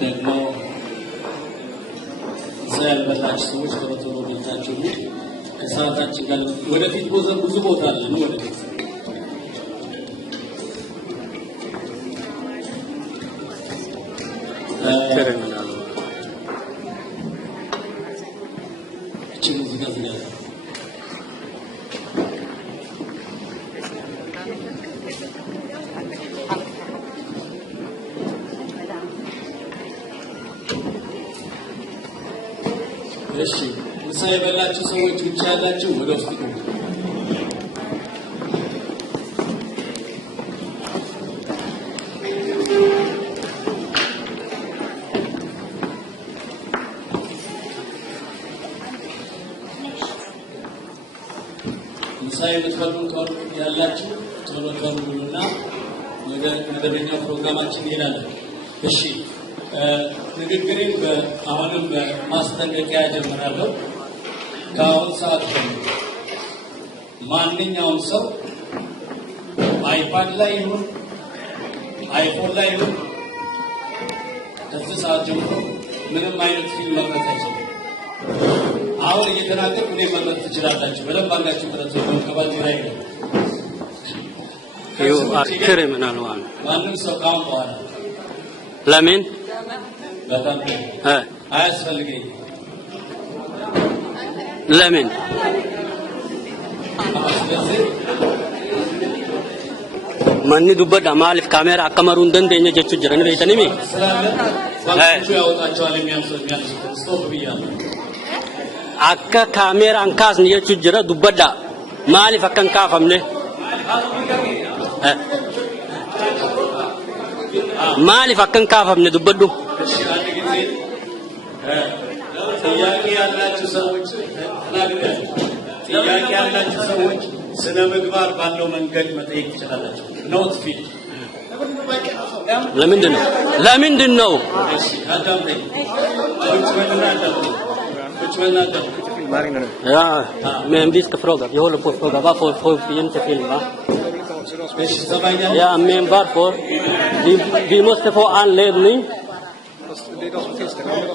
ደግሞ እዛ ያልበላችሁ ሰዎች በቶሎ በልታችሁ ከሰዓታችን ጋር ወደፊት ብዙ ቦታ አለን ወደፊት እሺ ምሳ የበላችሁ ሰዎች ብቻ ያላችሁ ወደ ውስጥ ግቡ። ምሳ የምትበሉ ያላችሁ ቶሎ ቶሎ ብሉና ወደ መደበኛው ፕሮግራማችን እንሄዳለን። እሺ ንግግሬን አሁንም በማስጠንቀቂያ ጀምራለሁ። ከአሁን ሰዓት ጀምሮ ማንኛውም ሰው አይፓድ ላይ ይሁን አይፎን ላይ ይሁን ከዚህ ሰዓት ጀምሮ ምንም አይነት ፊልም መቅረጽ አይችልም። አሁን እየተናገርኩ እኔ መቅረጽ ትችላላችሁ። በደንብ አድርጋችሁ ቅረጹ። ከባልቲ ላይ ነው criminal one. ማንም ሰው ካሁን በኋላ ለምን በጣም አያስፈልገኝ ለምን ማን ዱበዳ ማልፍ ካሜራ አከመሩ እንደንደኛ ጀቹ ጅረን በይተንሚ ያወጣቸዋል የሚያንሱ ስቶፕ ብያለሁ። አከ ካሜራ አንካስ ጀቹ ጅረ ዱበዳ ማልፍ አከን ካፈምነ ማልፍ አከን ካፈምነ ዱበዱ ጥያቄ ያላችሁ ሰዎች ጥያቄ ያላችሁ ሰዎች ስነ ምግባር ባለው መንገድ መጠየቅ ትችላላችሁ። ኖት ፊት ለምንድን ነው እሺ አዳምጠኝ ቁጭ በልና ja men vi ska fråga vi håller på att fråga varför får vi inte filma ja men varför vi måste få anledning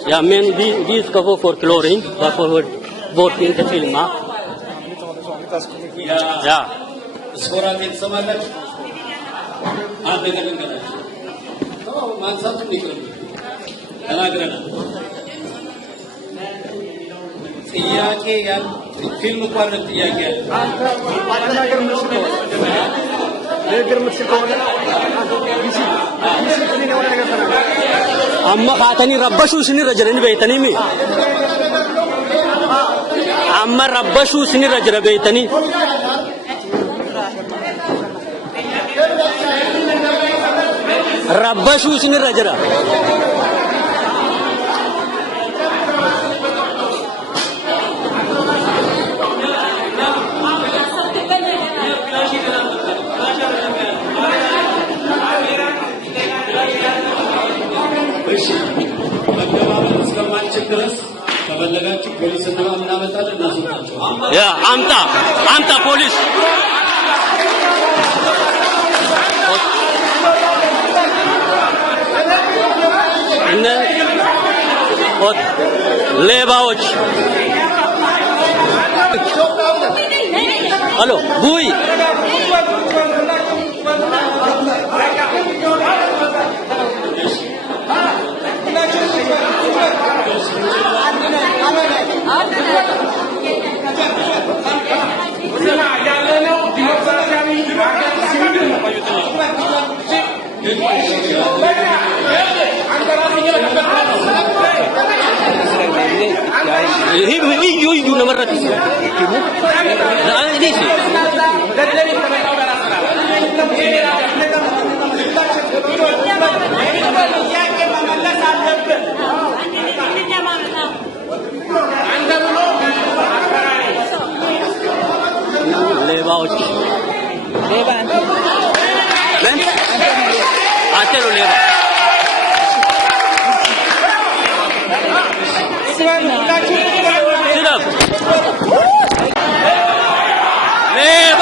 ja men vi ska få förklaring varför vi inte filma ja svåra att samla አንደኛ ልንገራችሁ ማንሳቱ ይቅርብ ተናግረናል። ጥያቄ ያል ፊልም እንኳን ጥያቄ ያለ ማናገር ምን ነገር ምትስከውና እኔ ወደ ነገር ተናገር amma khatani rabbashu sini rajrani beetani amma rabbashu sini rajra beetani rabbashu sini rajra ከፈለጋችሁ ፖሊስ እናመጣለን እናስወጣቸው። ያ አምጣ ፖሊስ እነ ሌባዎች ሄሎ ቡይ ይዩ ነመረጥ ዛሬ ሌባዎች ሌባ አንተ ነው ሌባ ሲራብ ሌባ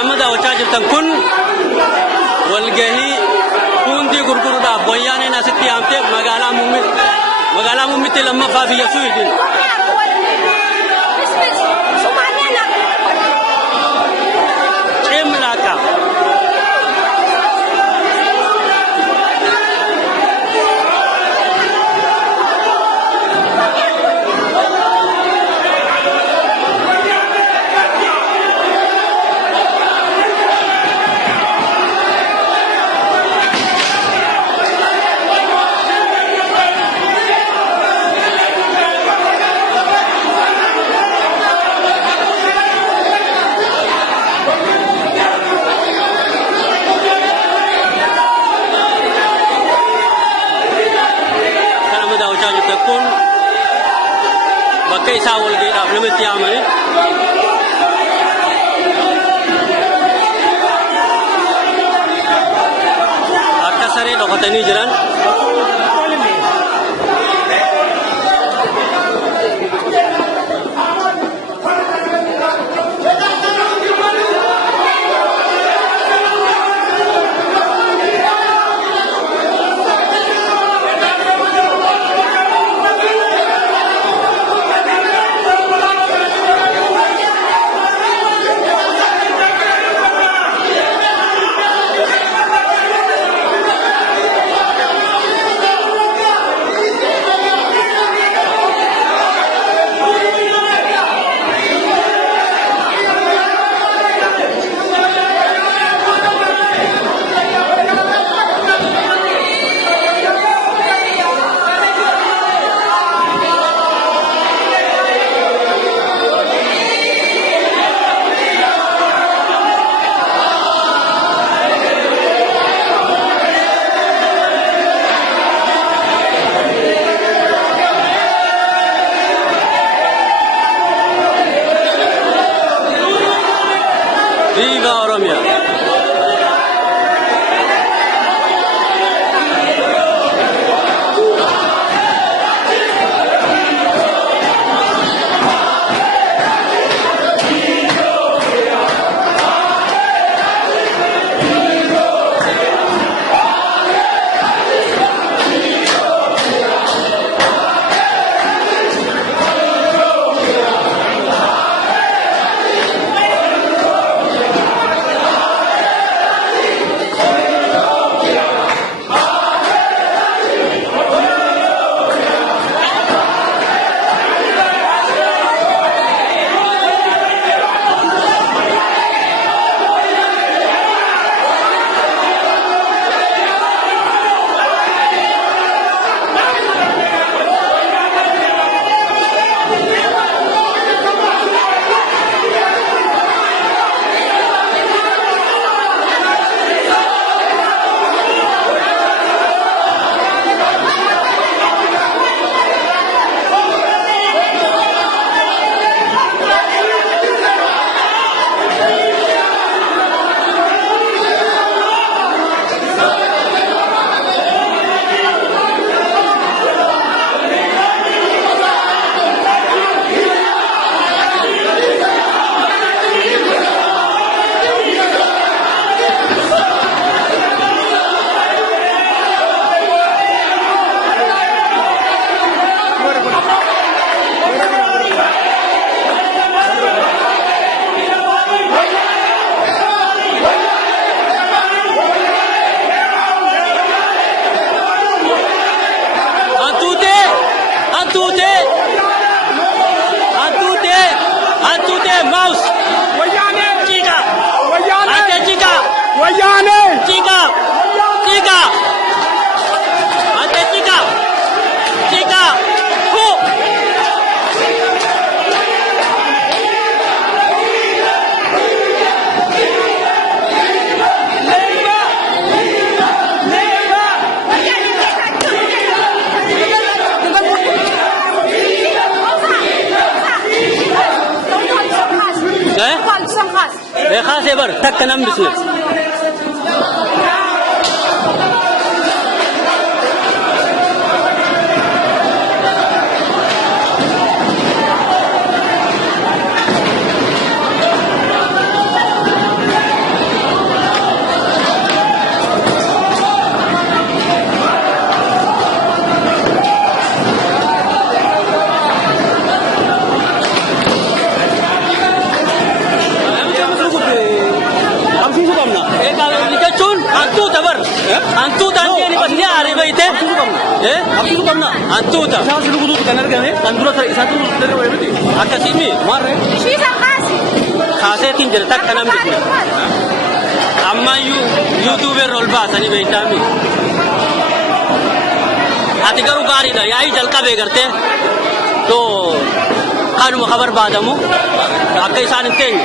amma daawwachaa jirtan kun walgahii hundi gurguruudhaaf Wayyaaneen asitti yaamtee magaalaa muummitti lammaffaa biyya Suweedin. Bakka isaa walgahiidhaaf namatti yaamanii akka saree dhokatanii jiran. Viva Oromia! Wayyanee! Chica! Chica! Ate chica! Chica! Ho! خاص يبر تكنم بسنة qabna. Jechuun hantuuta bar. Hantuuta hanqeen ibasni aaree bayite. Abduu qabna. Hantuuta. Isaan silu guutuu kan argame kan dura ta'e isaan turu darba wayi akkasii maarree. Shiisa kaasi. Kaaseetiin jira takka namni. Ammayyuu yuutuubeerra ol baasanii beektaami. Ati garuu gaariidha yaa'ii jalqabee gartee too kanuma ka barbaadamu akka isaan hin teenye.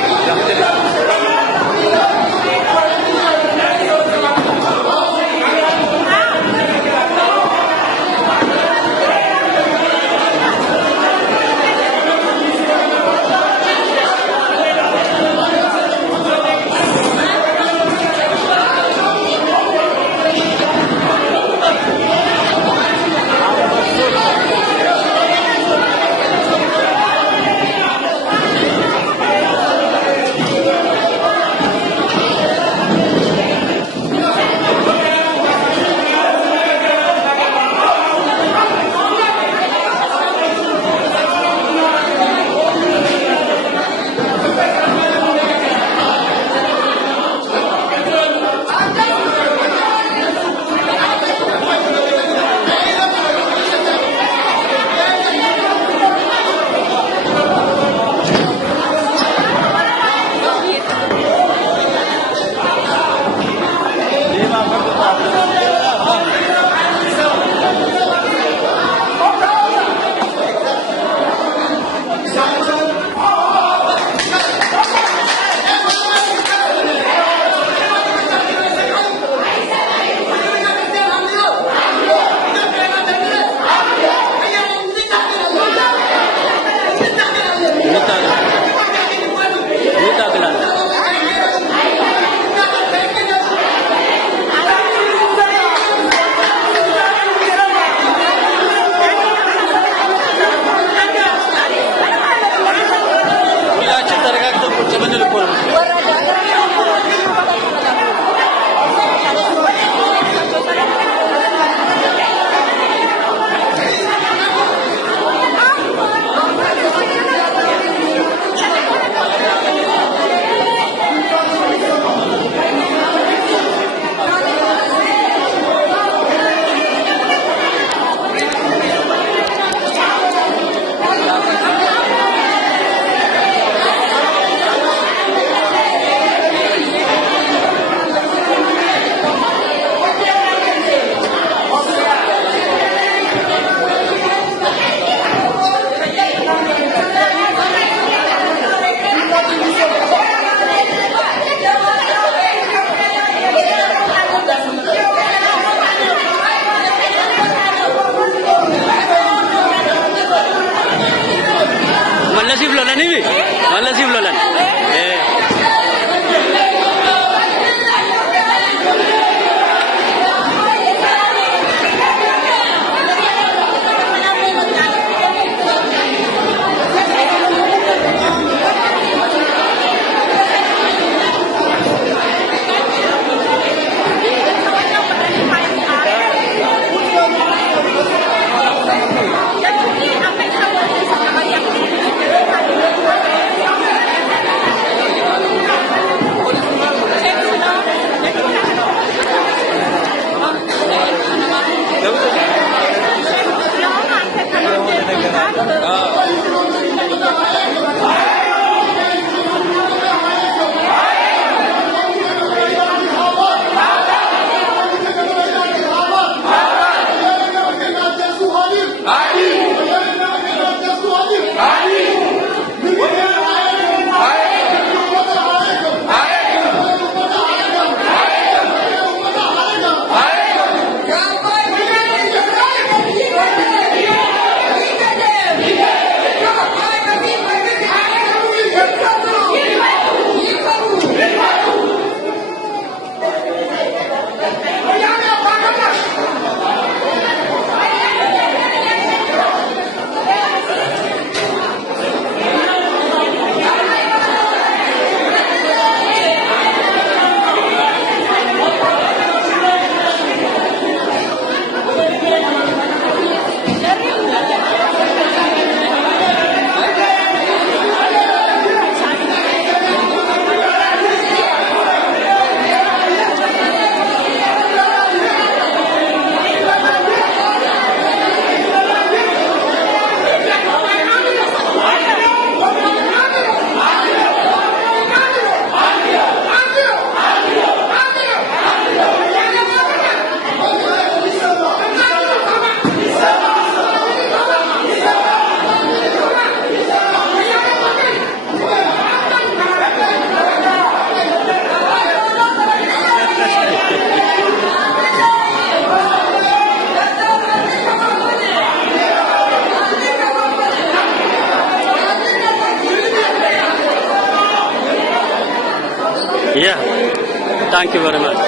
Yeah. Thank you very much.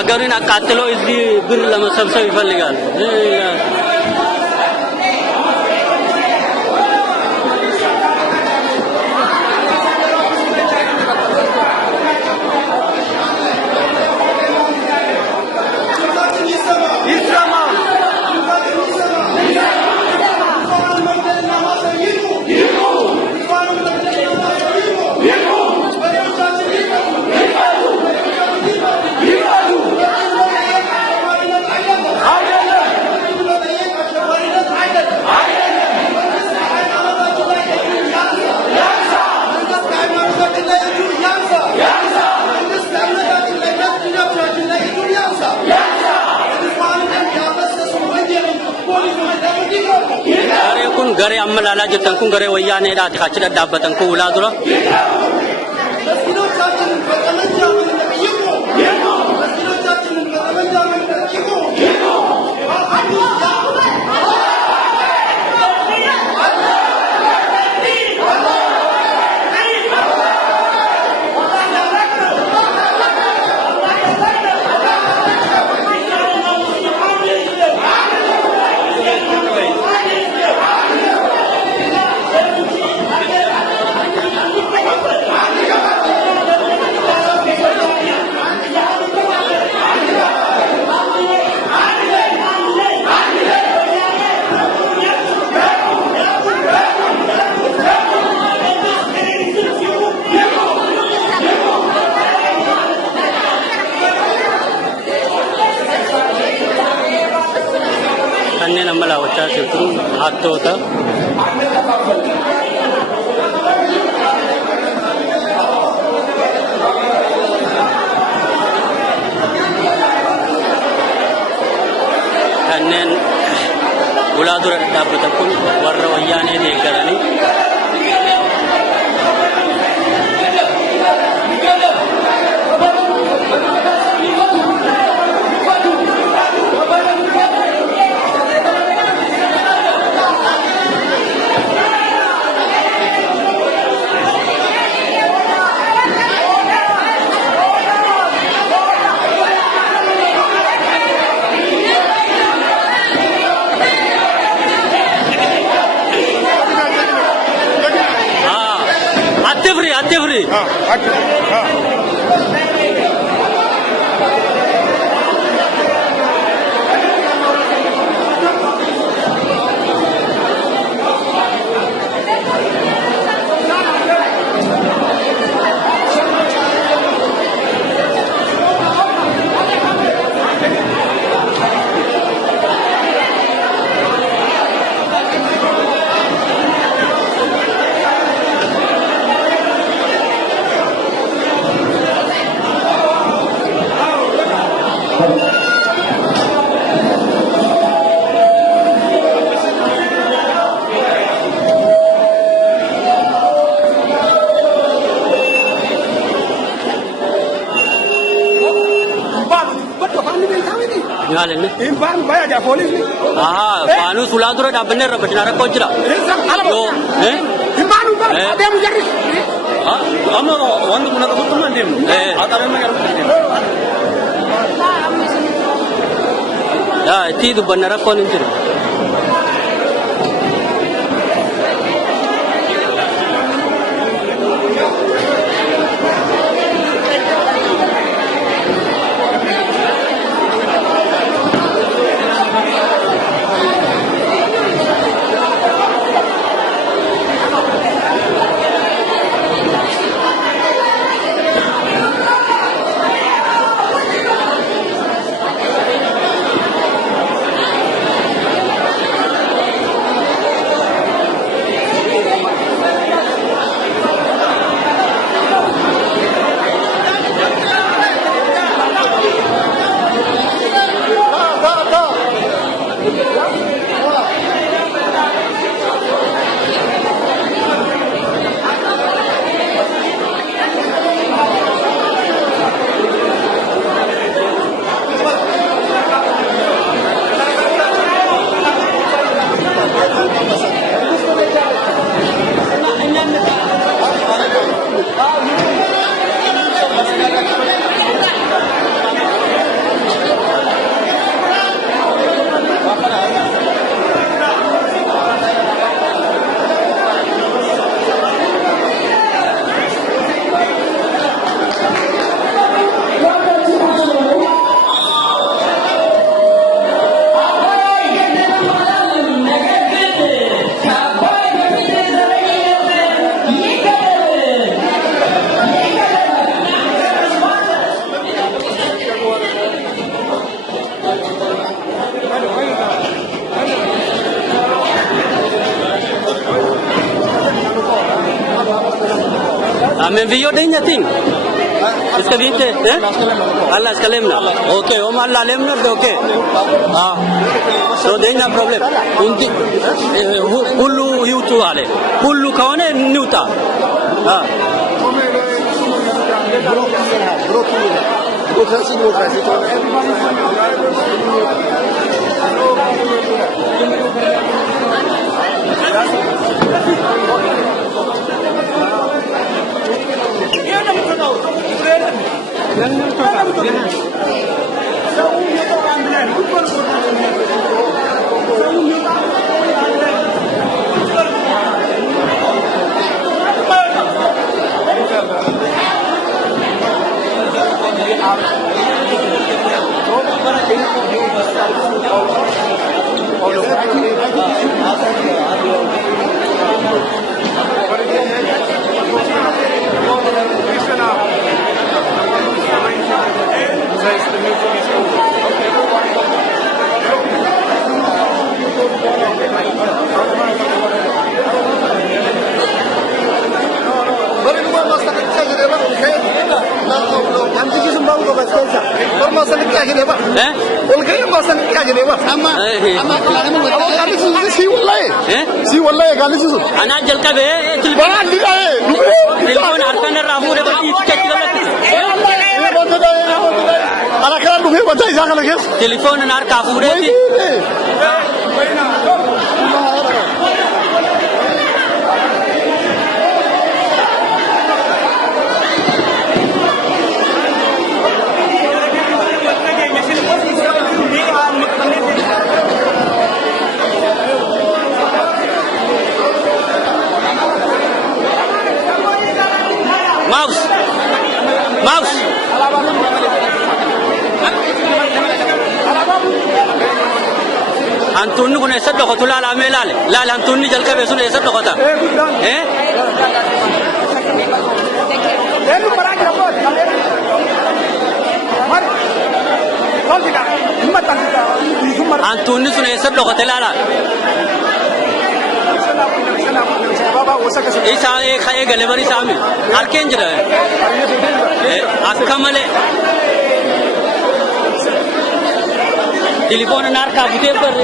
अगर इन कातलों इसकी bill lump सबसे विफल निकाल garee amma laalaa jirtan kun garee Wayyaaneedhaati achi dhadhaabbatan kun ulaa dura kanneen amma laawwachaa jirtu hattoota kanneen ulaa dura dhaabbatan kun warra Wayyaanee deeggaranii Impan bayar aja polis ni. Panu sulah tu dah benar benar kau cira. Yo, Impan ada yang menjadi. Kamu orang tu mana tu pun mandim. Ada yang mana mandim. Ya, itu benar kau ni cira. Amen video denya ting. Iska binte, Allah iskalemna. Okay, om Allah lemna okay. So denya problem. Unti kullu yutu ale. Kullu kawane nuta. Ana jalka be telefon harkan ramu de bati Ala kana dufe bata isa kana kes telefon nar ka fure ti Mouse. Antun kun esat do khotula la melale. La antun ni jalka be sun esat do khota. Antun ni sun esat do khotela la. Isa khaye gale bari sami arken jira akka male telefon nar ka bute par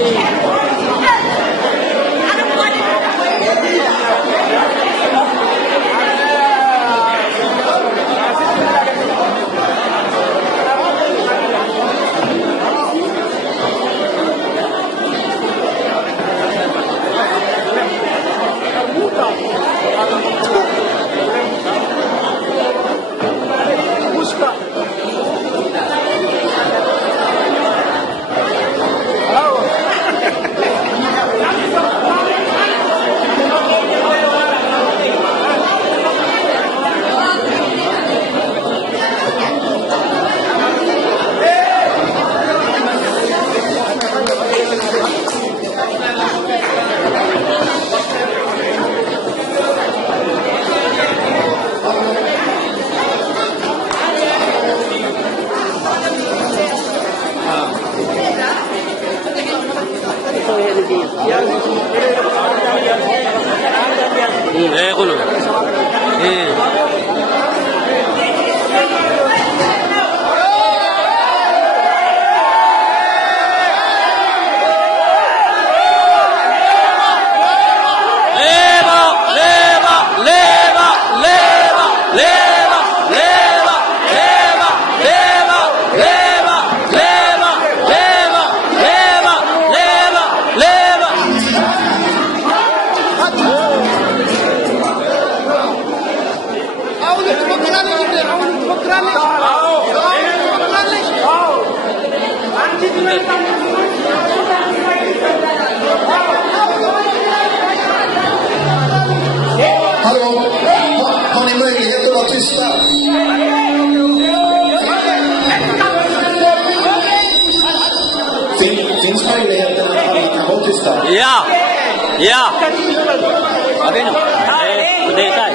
Yeah. Abin. Desa.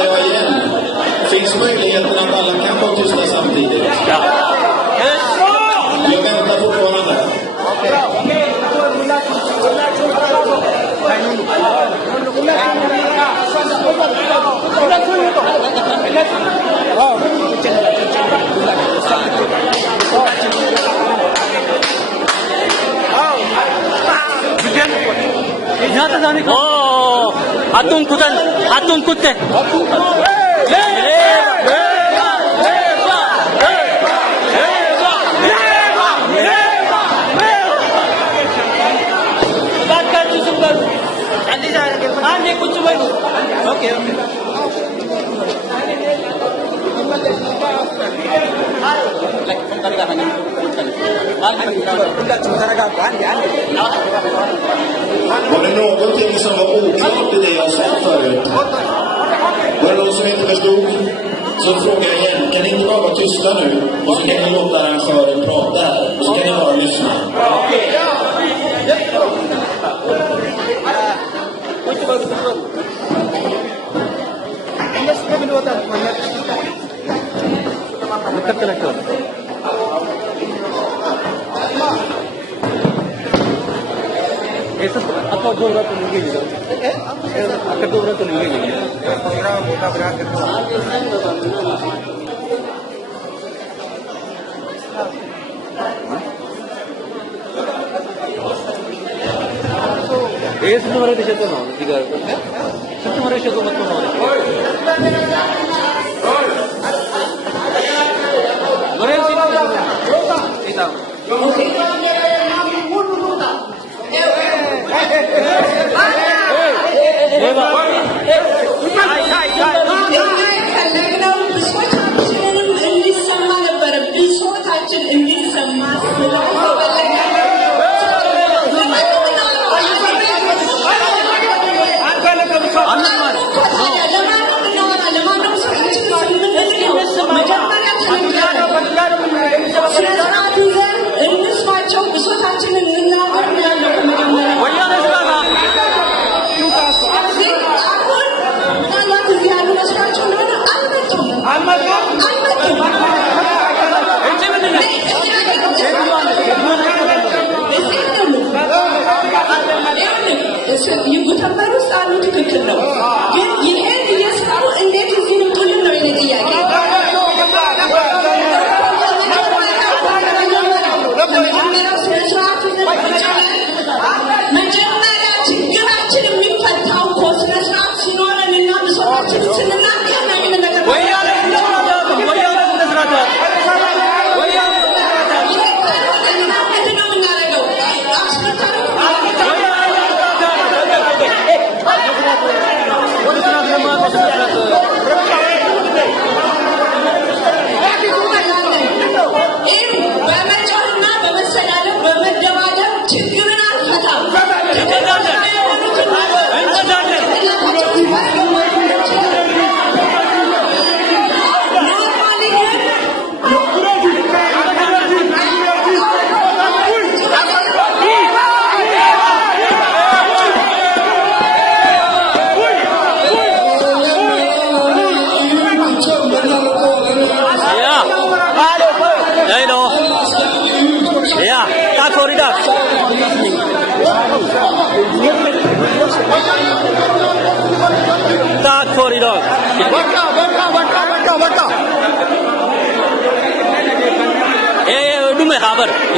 Wayyaanee ges möjligheten att alla kan vara tysta samtidigt. Ja. Jag väntar fortfarande. Oh, hatun kutte. Okay. Var det någonting som var oklart i det jag sa förut? Var det någon som inte förstod? Så frågar jag igen, kan ni inte bara vara tysta nu? Och så kan ni låta arrangören prata här. Och så kan ni bara lyssna.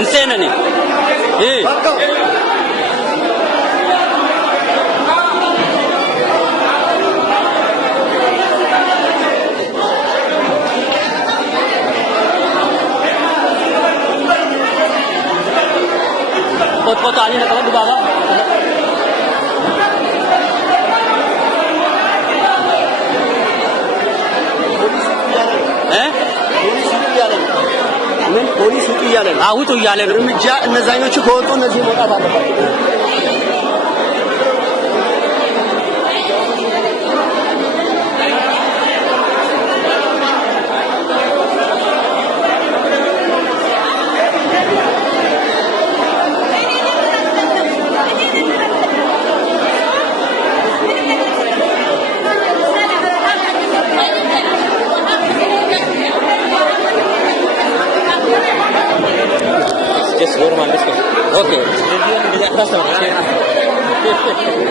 Insanity. Hey. Pot ali na kalau baba. ፖሊስ ውጡ እያለ ነው። ውጡ እያለ ነው። እርምጃ እነዛኞቹ ከወጡ እነዚህ መውጣት አለባቸው። Normal, let's go. Okay.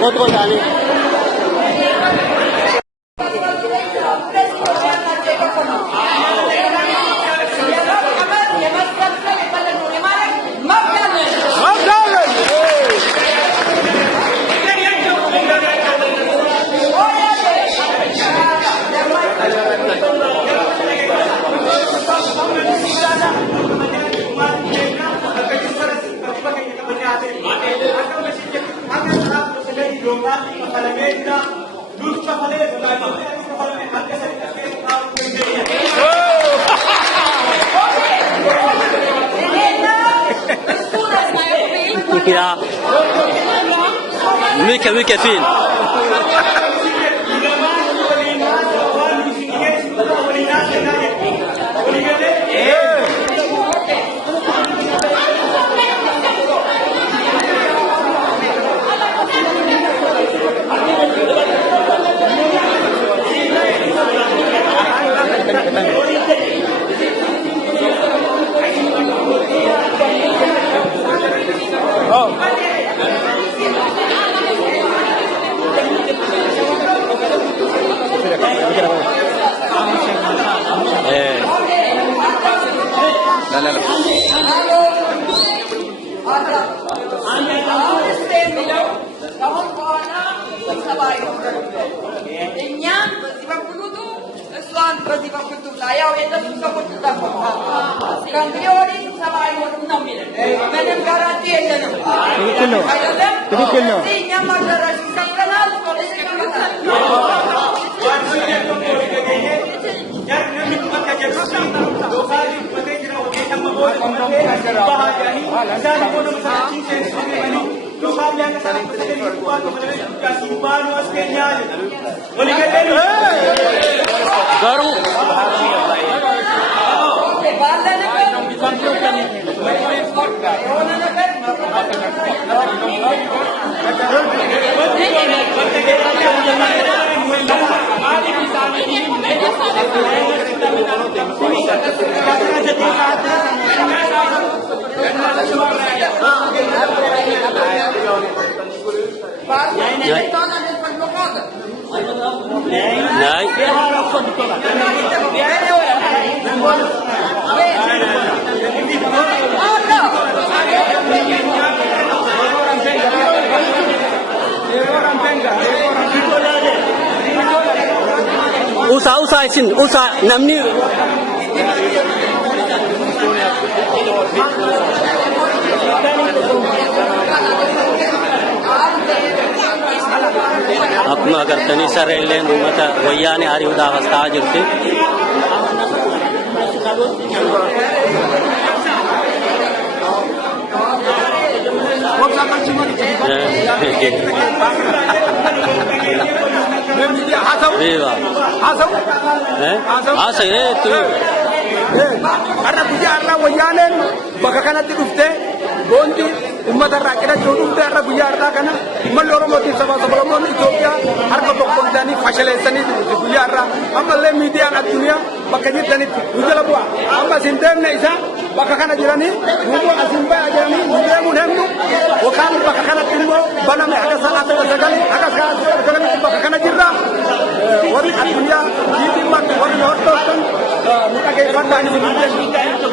What was that? Yeah. Make a feel. Usa namni akkuma agartanii sarreelleen uummata wayyaanee ari'uudhaaf as ta'aa jirti. Harka guyyaa har'aa wayyaaneen bakka kanatti dhufte boonti ummatarraa qidhachuun dhufte har'a guyyaa har'aa kana malli Oromootiin sablammoonni Itoophiyaa harka tokko bitanii fashaleessanii jirti guyyaa har'aa ammallee miidiyaan addunyaa bakka jirtanitti nu jala bu'a amma isin deemne isa bakka kana jiranii nuummoo asin ba'aa jiranii nu deemuun hemnu yookaan bakka kanatti immoo baname akka sa'aatii sagalii akka sa'aatii sagalii bakka kana jirra warri addunyaa jiitimman warri hordoftan nu dhageeffannaa ni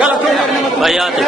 galatoon Bayyaate.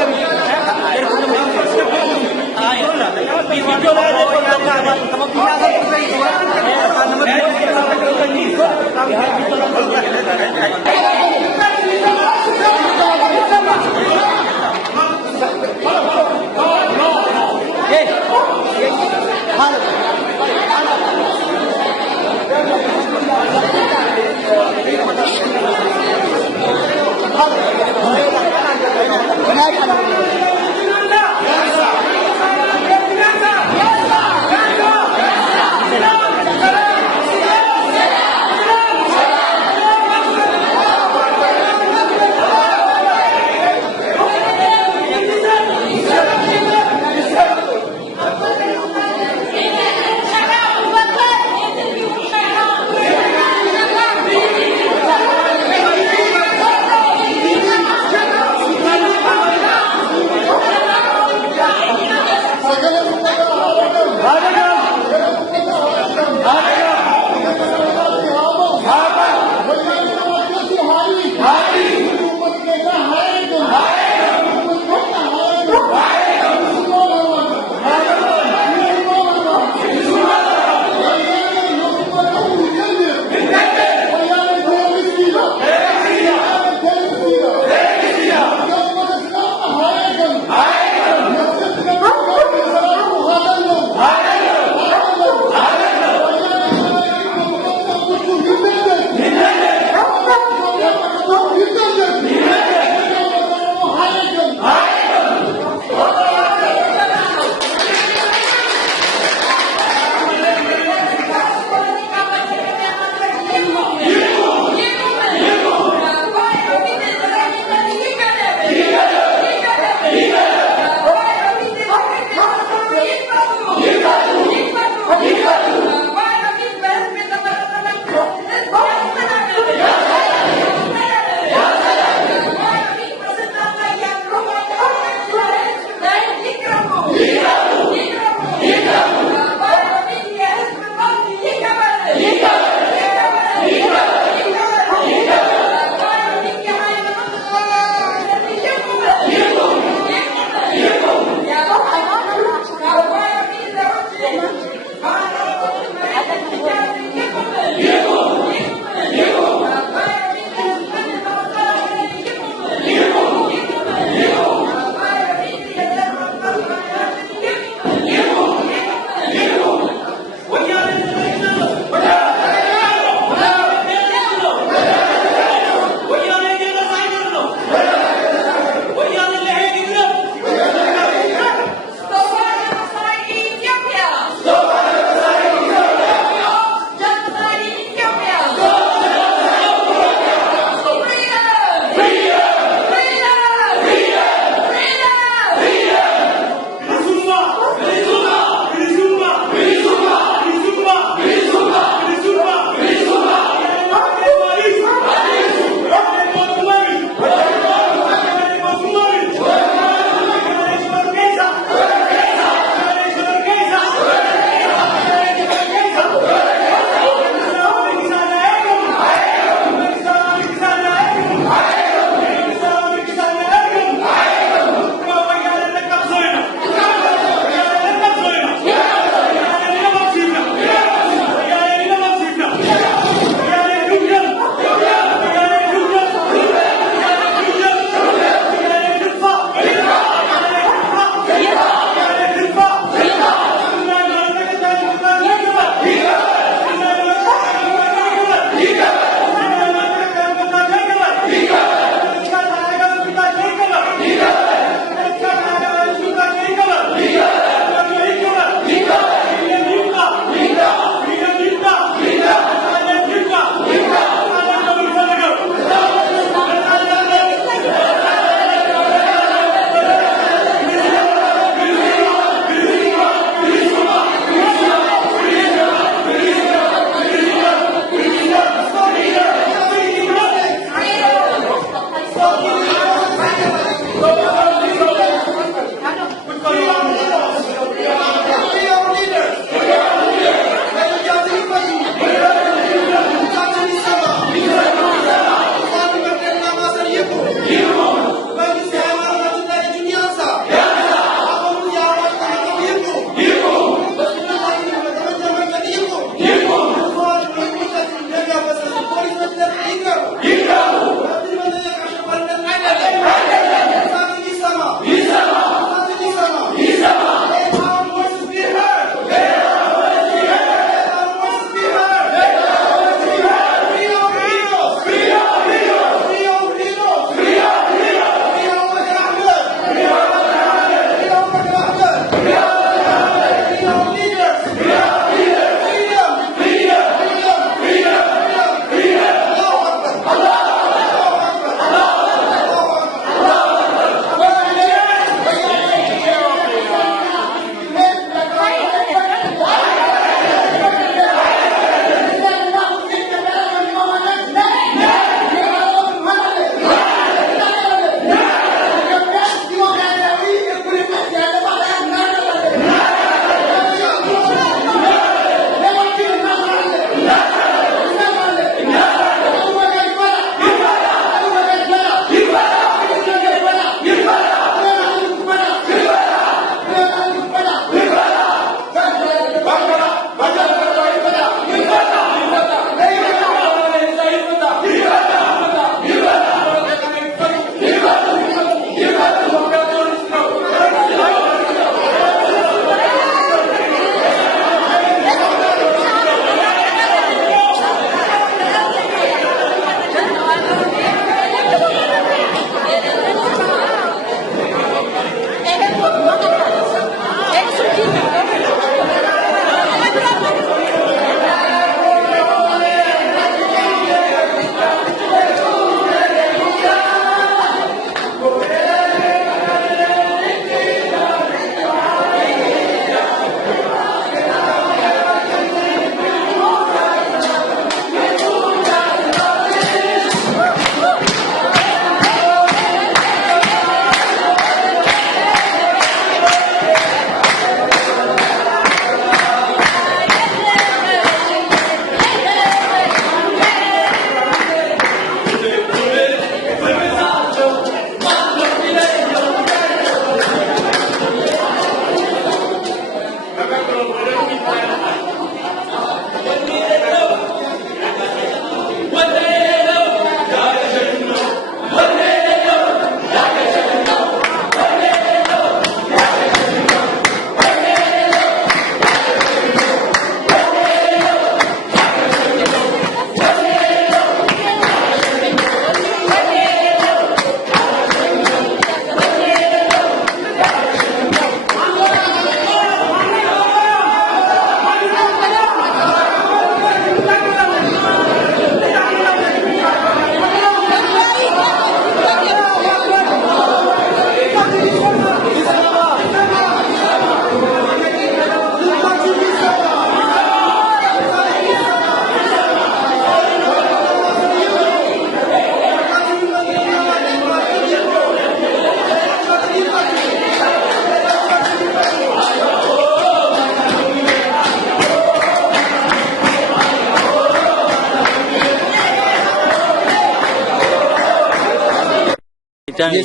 Tani.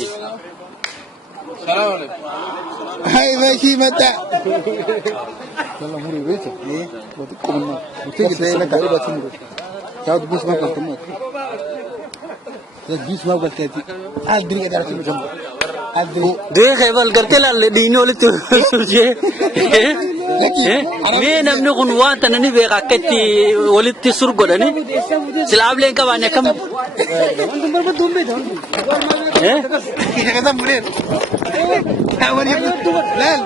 Hai masih mata. Kalau muri beca, berarti komennya. Mesti kita nak kali baca muri. Kau tu bisma kau temu. Bisma kau kerja. Aldri ada rasa macam. Aldri. देख है बल करके ला ले दीनो ले तू सुझे मैं नमने कुनवा तननी बेका कच्ची वलित सुर्गो डनी सिलाब लें कब आने कम Kita kata murid. Awalnya, lal.